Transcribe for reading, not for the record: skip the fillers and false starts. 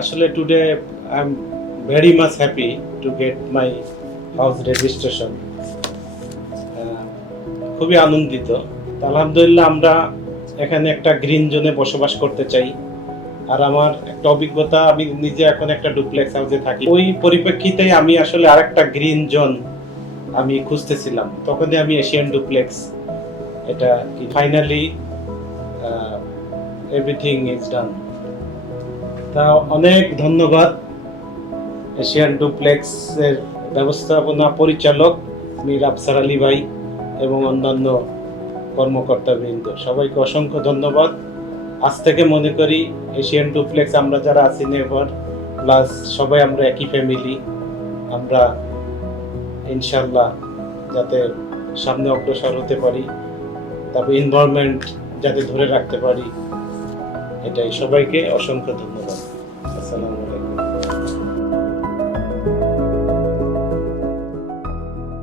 আসলে today I am very much happy to get my house registration. খুবই আনন্দিত। আলহামদুলিল্লাহ আমরা এখানে একটা গ্রিন জোনে বসবাস করতে চাই। আর আমার একটা অভিজ্ঞতা, আমি নিজে এখন একটা ডুপ্লেক্স হাউসে থাকি। ওই পরিপ্রেক্ষিতে আমি আসলে আরেকটা গ্রিন জোন আমি খুঁজতেছিলাম। তখনই আমি এশিয়ান ডুপ্লেক্স এটা কি ফাইনালি এভরিথিং ইজ ডান। তা অনেক ধন্যবাদ এশিয়ান ডুপ্লেক্সের ব্যবস্থাপনা পরিচালক মীর আফসার আলী ভাই এবং অন্যান্য কর্মকর্তাবৃন্দ, সবাইকে অসংখ্য ধন্যবাদ। আজ থেকে মনে করি এশিয়ান ডুপ্লেক্স আমরা যারা আছি নেভার প্লাস সবাই আমরা একই ফ্যামিলি। আমরা ইনশাল্লাহ যাতে সামনে অগ্রসর হতে পারি, তারপর এনভায়রনমেন্ট যাতে ধরে রাখতে পারি, এটাই। সবাইকে অসংখ্য ধন্যবাদ।